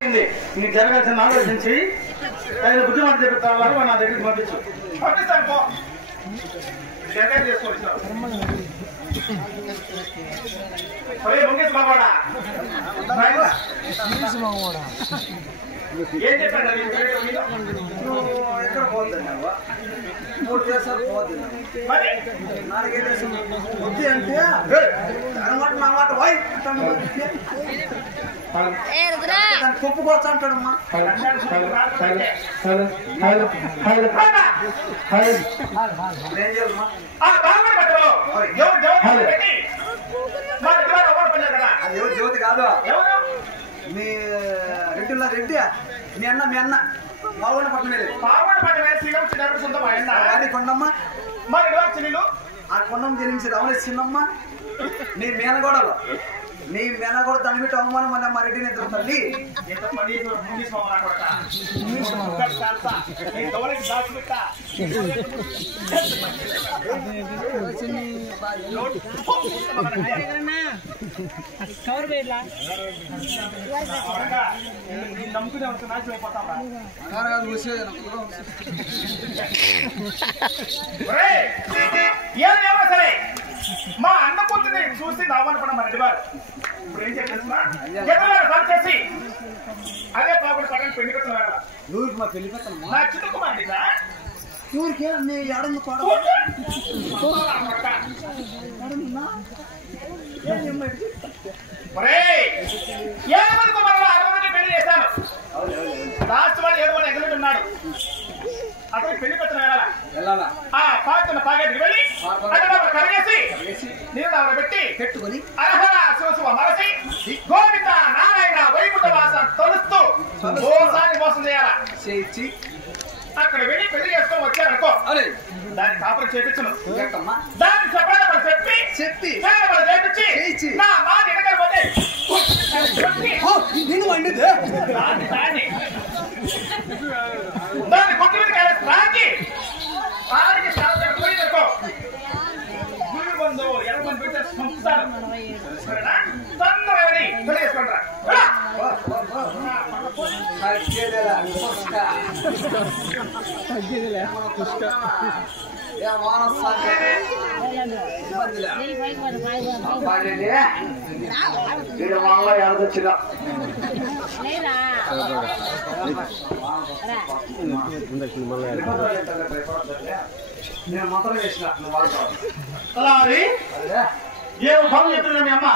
నీ జరగాల్సిన ఆలోచించి ఆయన బుద్ధిమాట చెప్తాను నా దగ్గరికి పంపించు పంపిస్తాను పో ఏం చెప్పాడు నువ్వు ఎక్కడ పోతున్నావా 3 దేశాలు పోతున్నావు మరి నాలుగే దేశం వద్దు అంటే అనమాట నా మాట వై అంటాడు దాన్ని కొప్పుకోవచ్చు అంటాడమ్మా ఏం చేయాలమ్మా అది ఎవరు జ్యోతి కాదు మీ రెడ్డిలా రెడ్డి మీ అన్న పావుగొండ పట్టణం కొండమ్మ మరి ఆ కొండమ్మ జరించేది అవునే చిన్నమ్మ నీ మేనగోడలు నీ మేనగోడ దాన్ని పెట్టి అవమానం అన్న మా రెడ్డి నిద్ర తల్లి నమ్ముకునే నాశనం అయిపోతాం ఏమో సరే మా అన్న కూతుర్ని చూసి నవ్వనపడ మా రెడ్డి వారు ఇప్పుడు ఏం చెప్పేస్తున్నా చేసి అదే పాపడు పక్కన పెళ్లి పెట్టిన ఊరికి మా పెళ్లి పెట్టమ్మా నా చిన్న కుమార్తె ఊరికి నీ ఎడమ్మ కూడా ఏమనుకో మరలా 60 మంది పెళ్లి చేశాను లాస్ట్ వాడు 7 మంది ఎగ్జిట్ ఉన్నాడు అతనికి పెళ్లి పెట్టిన వెళ్ళాలా పాకున్న పాకెట్కి వెళ్ళి అక్కడ కడిగేసి నీళ్ళు ఆవిడ పెట్టి పెట్టుకొని అర్హర శివశివ మరసి గోవింద నారాయణ వైకుంఠ వాస తలుస్తూ ఓసారి మోసం చేయాలా చేయించి అక్కడ వెళ్ళి పెళ్లి చేసుకొని వచ్చారనుకో దాన్ని కాపురం చేపించను దాన్ని చెప్పాలి చెప్పి చేపించి నా మాట ఎనకాల పోతే నేను వండిదే దాన్ని కొట్టి రాకి ఆడికి పోయినకో గురి బంధు 20 మంది పెట్టి పంపుతారు సరేనా తొందరగా తెలియజేసుకుంటారా వచ్చిన నేను మాత్రం వేసిన అలా అది ఏమో బాగు చెప్తున్నా మీ అమ్మ